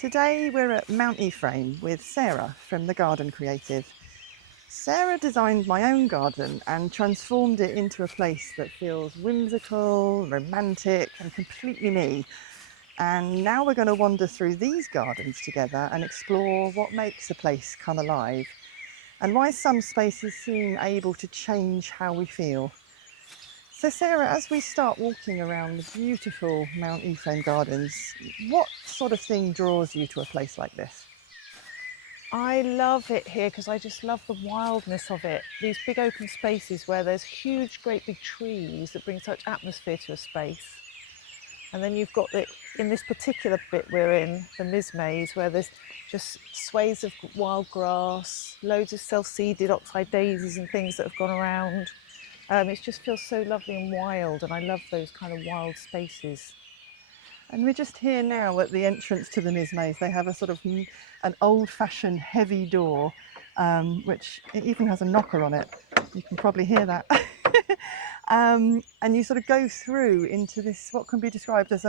Today we're at Mount Ephraim with Sarah from The Garden Creative. Sarah designed my own garden and transformed it into a place that feels whimsical, romantic and completely me. And now we're going to wander through these gardens together and explore what makes a place come alive and why some spaces seem able to change how we feel. So Sarah, as we start walking around the beautiful Mount Ephraim gardens, what sort of thing draws you to a place like this? I love it here because I just love the wildness of it. These big open spaces where there's huge, great big trees that bring such atmosphere to a space. And then you've got in this particular bit we're in, the Mizmaze, where there's just swathes of wild grass, loads of self-seeded oxeye daisies and things that have gone around. It just feels so lovely and wild, and I love those kind of wild spaces. And we're just here now at the entrance to the Mizmaze. They have a sort of an old-fashioned heavy door, which it even has a knocker on it. You can probably hear that. And you sort of go through into this, what can be described as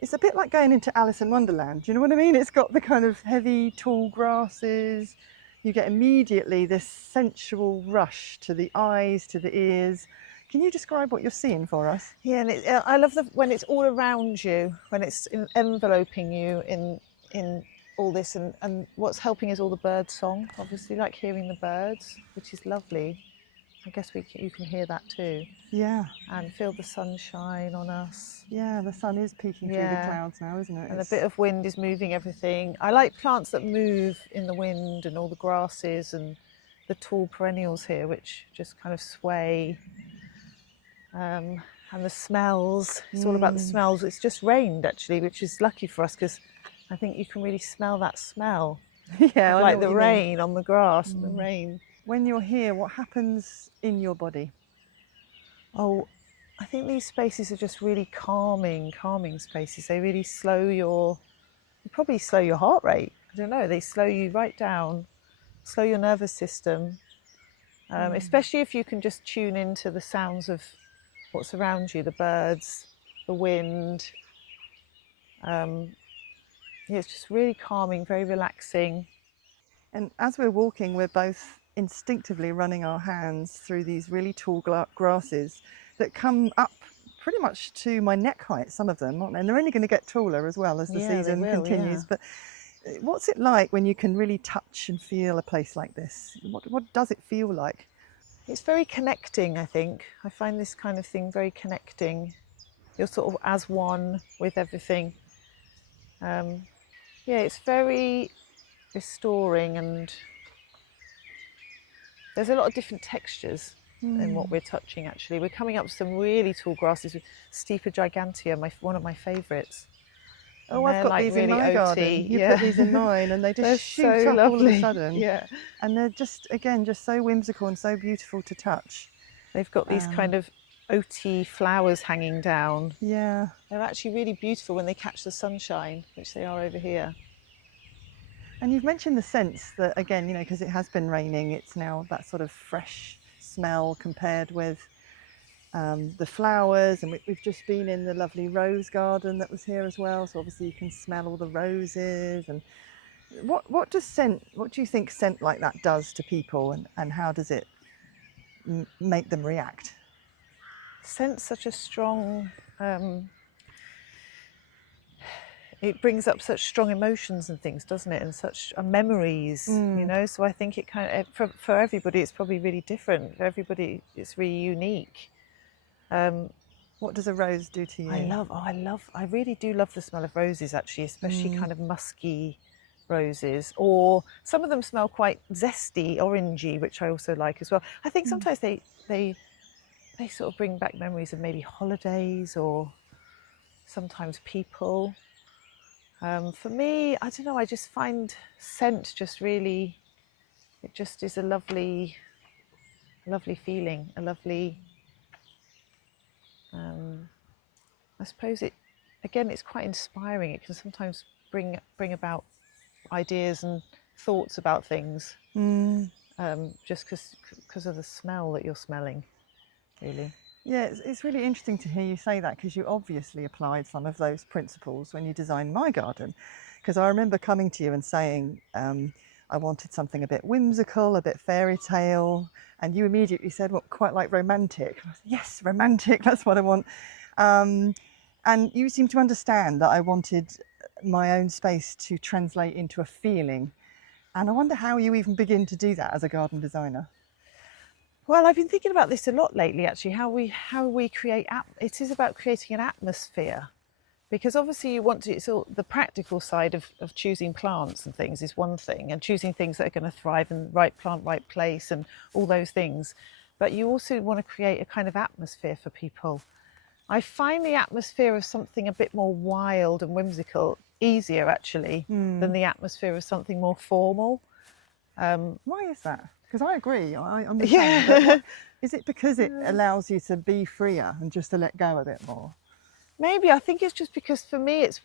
it's a bit like going into Alice in Wonderland. Do you know what I mean? It's got the kind of heavy, tall grasses. You get immediately this sensual rush to the eyes, to the ears. Can you describe what you're seeing for us? Yeah, and I love when it's all around you, when it's enveloping you in all this, and what's helping is all the bird song. Obviously, like hearing the birds, which is lovely. I guess you can hear that too. Yeah. And feel the sunshine on us. Yeah, the sun is peeking through the clouds now, isn't it? And a bit of wind is moving everything. I like plants that move in the wind, and all the grasses and the tall perennials here, which just kind of sway. And the smells, it's all about the smells. It's just rained actually, which is lucky for us because I think you can really smell that smell. Yeah, like the rain on the grass and the rain. When you're here, what happens in your body? Oh, I think these spaces are just really calming spaces. They really probably slow your heart rate. I don't know, they slow you right down, slow your nervous system, especially if you can just tune into the sounds of what's around you, the birds, the wind. Yeah, it's just really calming, very relaxing. And as we're walking, we're both instinctively running our hands through these really tall grasses that come up pretty much to my neck height, some of them, aren't they? And they're only going to get taller as well as the season continues. Yeah. But what's it like when you can really touch and feel a place like this? What does it feel like? It's very connecting, I think. I find this kind of thing very connecting. You're sort of as one with everything. Yeah, it's very restoring, and there's a lot of different textures in what we're touching actually. We're coming up some really tall grasses with Stipa gigantea, one of my favourites. Oh, I've got like these really in my garden. You put these in mine and they just shoot so up lovely. All of a sudden. Yeah. And they're just, again, just so whimsical and so beautiful to touch. They've got these kind of oaty flowers hanging down. Yeah. They're actually really beautiful when they catch the sunshine, which they are over here. And you've mentioned the scents that, again, you know, because it has been raining, it's now that sort of fresh smell compared with the flowers, and we've just been in the lovely rose garden that was here as well, so obviously you can smell all the roses. And what do you think scent like that does to people, and how does it make them react? Scent's such a strong it brings up such strong emotions and things, doesn't it, and such memories, you know. So I think it kind of, for everybody it's probably really different. For everybody it's really unique. What does a rose do to you? I really do love the smell of roses actually, especially kind of musky roses, or some of them smell quite zesty, orangey, which I also like as well. I think sometimes they sort of bring back memories of maybe holidays or sometimes people. For me, I don't know, I just find scent just really, it just is a lovely feeling, a lovely, I suppose it's quite inspiring. It can sometimes bring about ideas and thoughts about things, just because of the smell that you're smelling, really. Yeah, it's really interesting to hear you say that, because you obviously applied some of those principles when you designed my garden. because I remember coming to you and saying I wanted something a bit whimsical, a bit fairy tale, and you immediately said, well, quite like romantic. I said, yes, romantic, that's what I want. And you seem to understand that I wanted my own space to translate into a feeling. And I wonder how you even begin to do that as a garden designer. Well, I've been thinking about this a lot lately, actually, how we create, it is about creating an atmosphere. Because obviously you want to, it's all the practical side of choosing plants and things is one thing, and choosing things that are going to thrive in the right plant, right place, and all those things. But you also want to create a kind of atmosphere for people. I find the atmosphere of something a bit more wild and whimsical easier, actually, than the atmosphere of something more formal. Why is that? Because I agree, I'm the same. But is it because it allows you to be freer and just to let go a bit more? Maybe. I think it's just because for me it's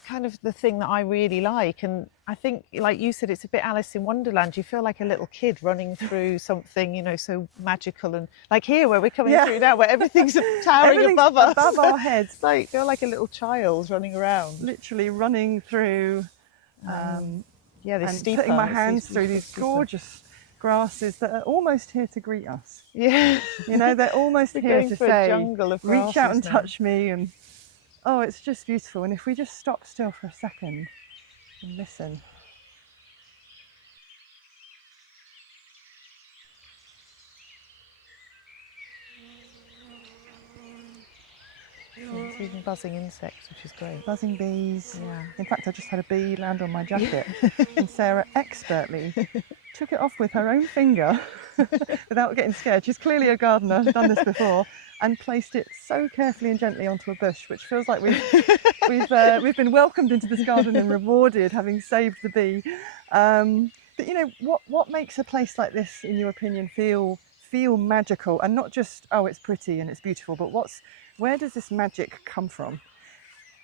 kind of the thing that I really like. And I think, like you said, it's a bit Alice in Wonderland. You feel like a little kid running through something, you know, so magical. And like here where we're coming through now, where everything's towering above us. Above our heads. Like, feel like a little child running around. Literally running through, yeah, this and steeper, putting my hands through these gorgeous grasses that are almost here to greet us. Yeah. You know, they're almost here to say, a jungle of reach out and now. touch me. And oh, it's just beautiful. And if we just stop still for a second and listen. It's even buzzing insects, which is great. Buzzing bees. Yeah. In fact, I just had a bee land on my jacket and Sarah expertly took it off with her own finger without getting scared. She's clearly a gardener, done this before, and placed it so carefully and gently onto a bush, which feels like we've been welcomed into this garden and rewarded having saved the bee. But you know, what makes a place like this, in your opinion, feel magical, and not just, oh, it's pretty and it's beautiful, but where does this magic come from?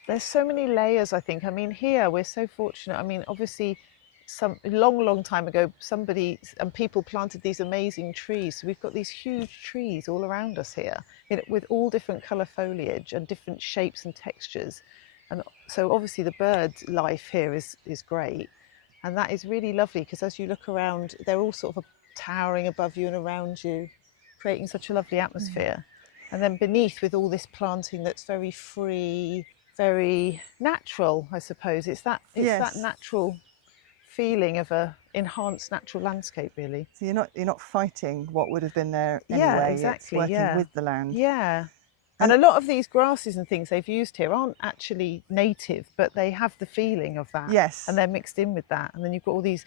There's so many layers, I think. I mean, here we're so fortunate. I mean, obviously, some long time ago, somebody and people planted these amazing trees. So we've got these huge trees all around us here, with all different colour foliage and different shapes and textures. And so obviously the bird life here is great. And that is really lovely, because as you look around, they're all sort of towering above you and around you, creating such a lovely atmosphere. And then beneath, with all this planting that's very free, very natural, I suppose. It's that natural feeling of a enhanced natural landscape, really. So you're not fighting what would have been there anyway. Yeah, exactly. It's working with the land. Yeah. And a lot of these grasses and things they've used here aren't actually native, but they have the feeling of that. Yes. And they're mixed in with that. And then you've got all these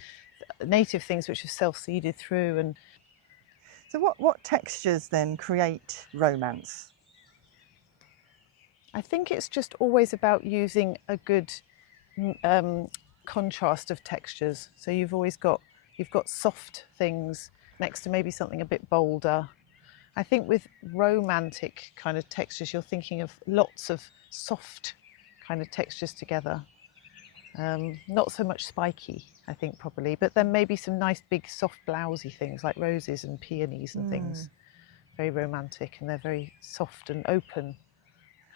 native things which are self-seeded through. And so what textures then create romance? I think it's just always about using a good contrast of textures. So you've got soft things next to maybe something a bit bolder. I think with romantic kind of textures, you're thinking of lots of soft kind of textures together. Not so much spiky, I think, probably, but then maybe some nice big soft blousy things like roses and peonies and things. Very romantic, and they're very soft and open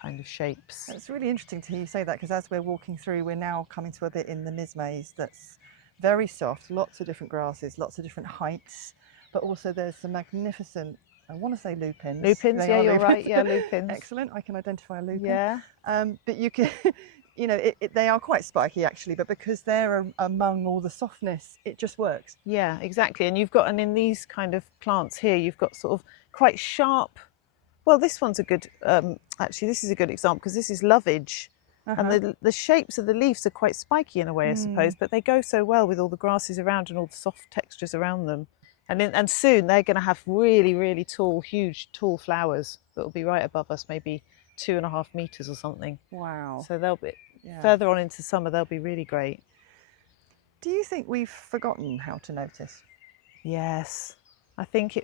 kind of shapes. It's really interesting to hear you say that, because as we're walking through, we're now coming to a bit in the Mismaze that's very soft, lots of different grasses, lots of different heights, but also there's some magnificent, I want to say lupins. Lupins, yeah, you're right, yeah, lupins. Excellent, I can identify a lupin. Yeah. But you can, you know, they are quite spiky actually, but because they're among all the softness, it just works. Yeah, exactly. And and in these kind of plants here, you've got sort of quite sharp, well, this one's a good, actually this is a good example, because this is lovage. And the shapes of the leaves are quite spiky in a way, I suppose, but they go so well with all the grasses around and all the soft textures around them. And soon they're going to have really, really tall, huge, tall flowers that will be right above us, maybe 2.5 meters or something. Wow. So they'll be, further on into summer, they'll be really great. Do you think we've forgotten how to notice? Yes. I think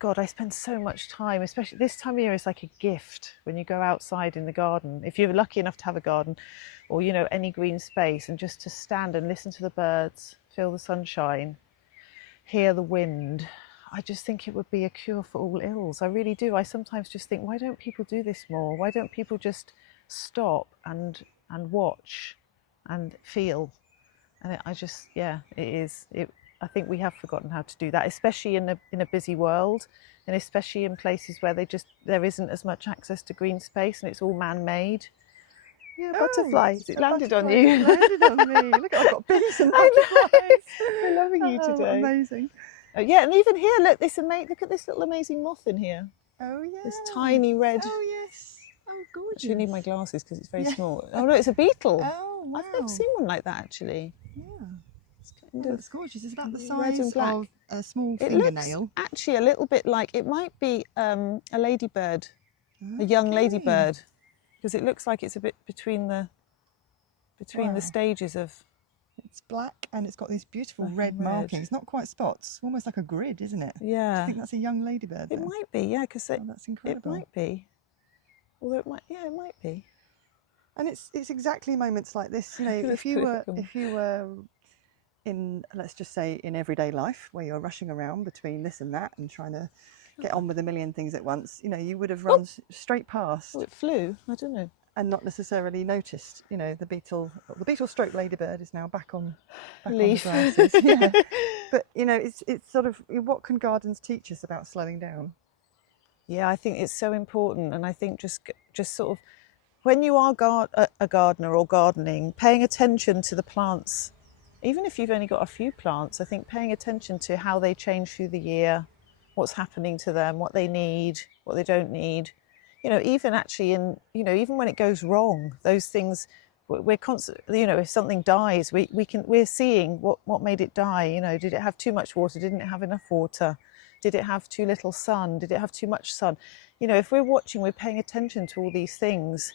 God, I spend so much time, especially this time of year, is like a gift when you go outside in the garden. If you're lucky enough to have a garden, or, you know, any green space, and just to stand and listen to the birds, feel the sunshine, hear the wind. I just think it would be a cure for all ills. I really do. I sometimes just think, why don't people do this more? Why don't people just stop and and watch and feel. And I think we have forgotten how to do that, especially in a busy world, and especially in places where there isn't as much access to green space and it's all man-made. Yeah, butterflies. It landed on you. It landed on me. Look, I've got bees and butterflies. We're loving you today. Amazing. Oh, yeah, and even here, look, look at this little amazing moth in here. Oh yeah. This tiny red. Oh yes. Oh gorgeous. Actually, I need my glasses because it's very small. Oh no, it's a beetle. Oh wow. I've never seen one like that actually. Yeah. It's gorgeous. It's about the red and size black. of a small It fingernail. looks actually a little bit like, it might be a ladybird, a young ladybird, because it looks like it's a bit between the stages of. It's black and it's got these beautiful red markings, not quite spots, almost like a grid, isn't it? Yeah. Do you think that's a young ladybird? It might be, yeah, because that's incredible. It might be. Although it might be. And it's exactly moments like this, you know, if you were in, let's just say, in everyday life where you're rushing around between this and that and trying to get on with a million things at once, you know, you would have run straight past. Oh, it flew. I don't know. And not necessarily noticed, you know, the beetle stroke ladybird is now back on leaf. On the grasses. Yeah. But you know, it's sort of, what can gardens teach us about slowing down? Yeah, I think it's so important, and I think just sort of when you are a gardener or gardening, paying attention to the plants, even if you've only got a few plants, I think paying attention to how they change through the year, what's happening to them, what they need, what they don't need. You know, even actually even when it goes wrong, those things, we're constantly, you know, if something dies, we're seeing what made it die. You know, did it have too much water? Didn't it have enough water? Did it have too little sun? Did it have too much sun? You know, if we're watching, we're paying attention to all these things,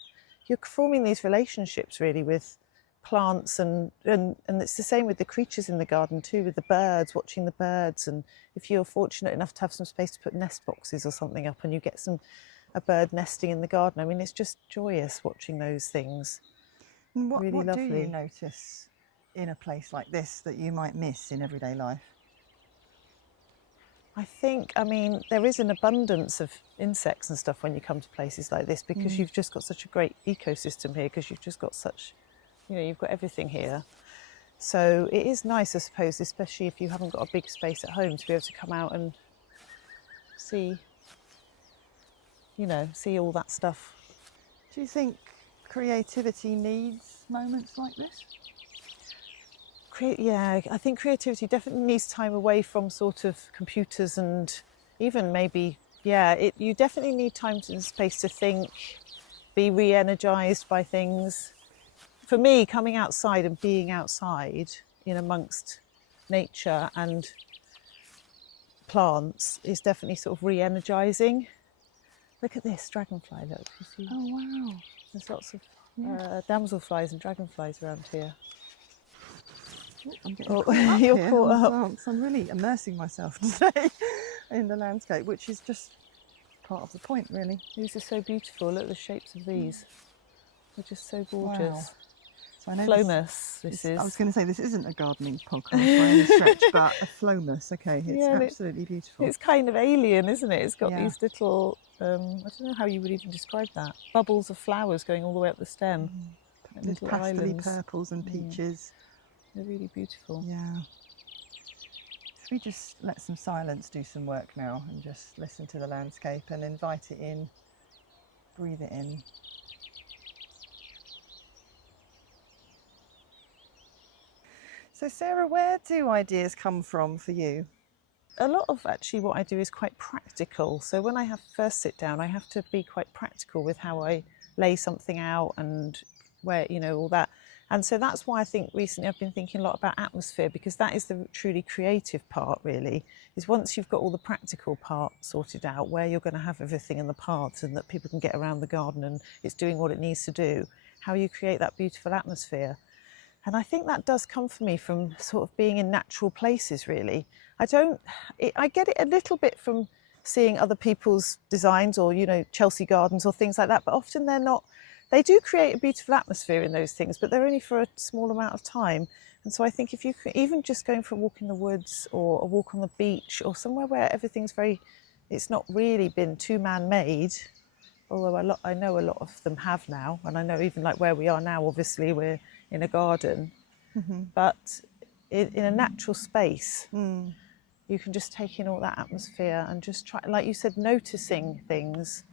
you're forming these relationships really with plants, and it's the same with the creatures in the garden too, with the birds, watching the birds. And if you're fortunate enough to have some space to put nest boxes or something up and you get a bird nesting in the garden, I mean, it's just joyous watching those things. And what Really lovely. Do you notice in a place like this that you might miss in everyday life? I think, I mean, there is an abundance of insects and stuff when you come to places like this, because you've just got such a great ecosystem here, because you've just got such, you know, you've got everything here. So it is nice, I suppose, especially if you haven't got a big space at home, to be able to come out and see all that stuff. Do you think creativity needs moments like this? Yeah, I think creativity definitely needs time away from sort of computers, and even maybe, you definitely need time and space to think, be re-energised by things. For me, coming outside and being outside in amongst nature and plants is definitely sort of re-energising. Look at this dragonfly, look. You see? Oh wow. There's lots of damselflies and dragonflies around here. I'm getting caught up you're here caught up. Plants. I'm really immersing myself today in the landscape, which is just part of the point, really. These are so beautiful. Look at the shapes of these. They're just so gorgeous. Wow. So I know Phlomus, this is. I was going to say, this isn't a gardening podcast by any stretch, but a phlomus, okay, it's absolutely beautiful. It's kind of alien, isn't it? It's got Yeah. these little, I don't know how you would even describe that, bubbles of flowers going all the way up the stem. Little pastel purples and peaches. They're really beautiful. Yeah. Should we just let some silence do some work now and just listen to the landscape and invite it in, breathe it in. So Sarah, where do ideas come from for you? A lot of actually what I do is quite practical. So when I first sit down, I have to be quite practical with how I lay something out and where, all that. And so that's why I think recently I've been thinking a lot about atmosphere, because that is the truly creative part, really, is once you've got all the practical part sorted out, where you're going to have everything in the paths and that people can get around the garden and it's doing what it needs to do, how you create that beautiful atmosphere. And I think that does come for me from sort of being in natural places, really. I get it a little bit from seeing other people's designs or, Chelsea gardens or things like that, but often they're not. They do create a beautiful atmosphere in those things, but they're only for a small amount of time. And so I think if you can, even just going for a walk in the woods or a walk on the beach or somewhere where everything's it's not really been too man-made, although I know a lot of them have now, and I know even like where we are now, obviously we're in a garden, but in a natural space, you can just take in all that atmosphere and just try, like you said, noticing things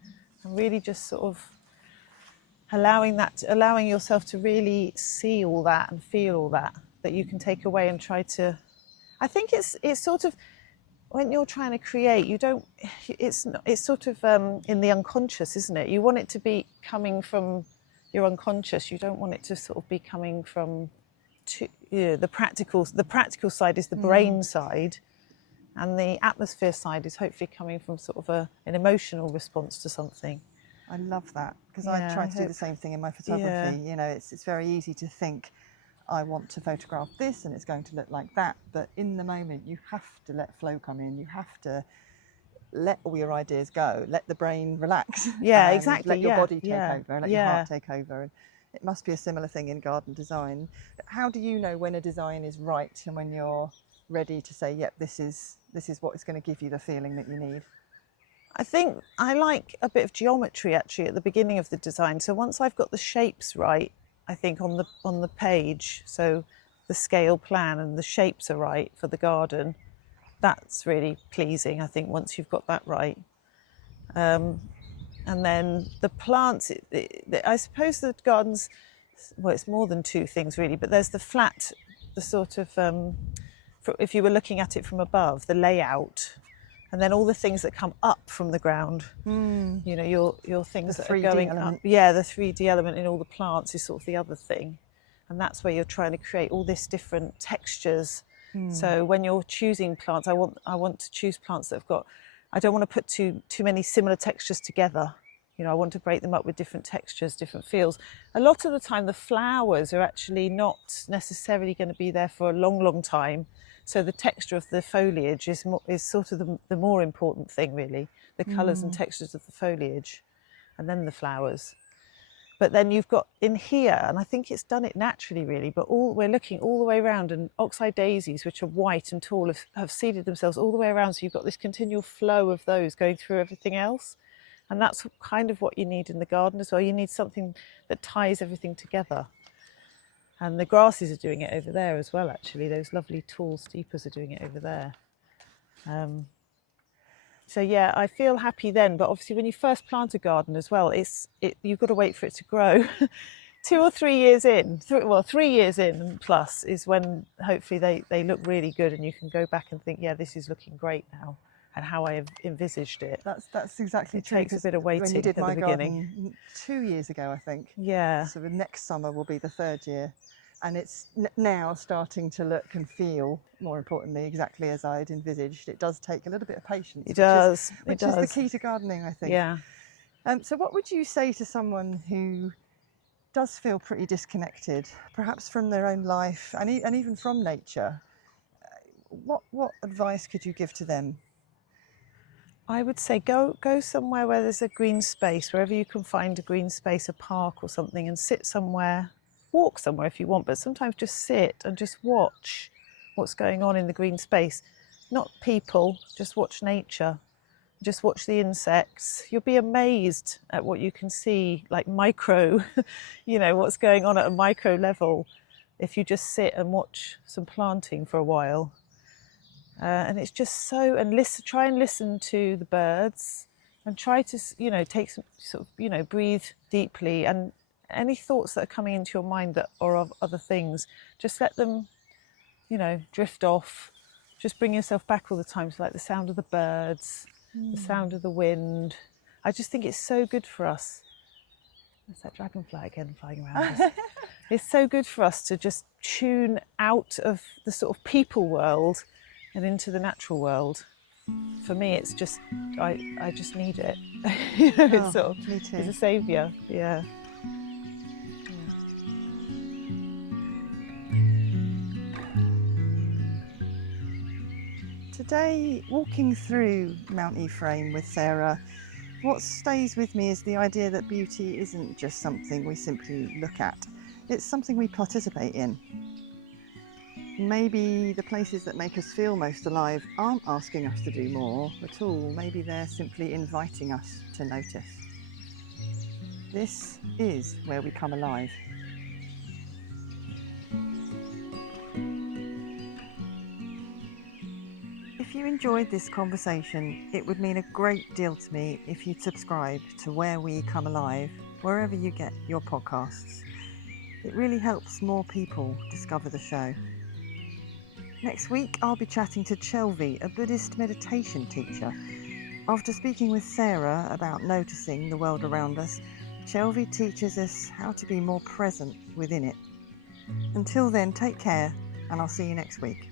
and really just sort of allowing yourself to really see all that and feel all that you can take away and try to. I think it's sort of, when you're trying to create, you don't, it's sort of in the unconscious, isn't it? You want it to be coming from your unconscious. You don't want it to sort of be coming from the practical. The practical side is the brain side, and the atmosphere side is hopefully coming from sort of an emotional response to something. I love that, because Yeah, I try to do the same thing in my photography. You know, it's very easy to think, I want to photograph this and it's going to look like that, but in the moment you have to let flow come in. You have to let all your ideas go, let the brain relax. Yeah, exactly. Let your body take yeah, over, let your heart take over. And it must be a similar thing in garden design. How do you know when a design is right and when you're ready to say, yep, this is what is going to give you the feeling that you need? I think I like a bit of geometry actually at the beginning of the design. So once I've got the shapes right, I think on the page, so the scale plan and the shapes are right for the garden, that's really pleasing, I think, once you've got that right. And then the plants, I suppose the gardens, well, it's more than two things really, but there's the flat, the sort of, if you were looking at it from above, the layout, and then all the things that come up from the ground. You know, your things that are going up. Yeah, the 3D element in all the plants is sort of the other thing. And that's where you're trying to create all this different textures. So when you're choosing plants, I want to choose plants that have got, I don't want to put too many similar textures together. You know, I want to break them up with different textures, different feels. A lot of the time the flowers are actually not necessarily going to be there for a long, long time. So the texture of the foliage is sort of the more important thing, really. The colours and textures of the foliage, and then the flowers. But then you've got in here, and I think it's done it naturally, really, but we're looking all the way around, and oxeye daisies, which are white and tall, have seeded themselves all the way around. So you've got this continual flow of those going through everything else. And that's kind of what you need in the garden as well. You need something that ties everything together. And the grasses are doing it over there as well, actually. Those lovely tall steepers are doing it over there. So yeah, I feel happy then. But obviously when you first plant a garden as well, you've got to wait for it to grow. 2 or 3 years in, 3 years in plus is when hopefully they look really good, and you can go back and think, yeah, this is looking great now, and how I have envisaged it. That's exactly true. It takes a bit of waiting when you did at my the beginning. garden 2 years ago, I think. Yeah. So the next summer will be the 3rd year, and it's now starting to look and feel, more importantly, exactly as I'd envisaged. It does take a little bit of patience. It does. Which is the key to gardening, I think. Yeah. So what would you say to someone who does feel pretty disconnected, perhaps from their own life and even from nature? What advice could you give to them? I would say go somewhere where there's a green space, wherever you can find a green space, a park or something, and sit somewhere, walk somewhere if you want, but sometimes just sit and just watch what's going on in the green space. Not people, just watch nature, just watch the insects. You'll be amazed at what you can see, like micro, you know, what's going on at a micro level if you just sit and watch some planting for a while. And it's just so, and try and listen to the birds, and try to, you know, take some sort of, you know, breathe deeply, and any thoughts that are coming into your mind that are of other things, just let them, you know, drift off. Just bring yourself back all the time to like the sound of the birds, the sound of the wind. I just think it's so good for us. There's that dragonfly again flying around us. It's so good for us to just tune out of the sort of people world and into the natural world. For me, it's just, I just need it. You know, it's sort of, me too. It's a saviour, yeah. Today, walking through Mount Ephraim with Sarah, what stays with me is the idea that beauty isn't just something we simply look at, it's something we participate in. Maybe the places that make us feel most alive aren't asking us to do more at all. Maybe they're simply inviting us to notice. This is where we come alive. If you enjoyed this conversation, it would mean a great deal to me if you'd subscribe to Where We Come Alive, wherever you get your podcasts. It really helps more people discover the show. Next week, I'll be chatting to Chelvi, a Buddhist meditation teacher. After speaking with Sarah about noticing the world around us, Chelvi teaches us how to be more present within it. Until then, take care, and I'll see you next week.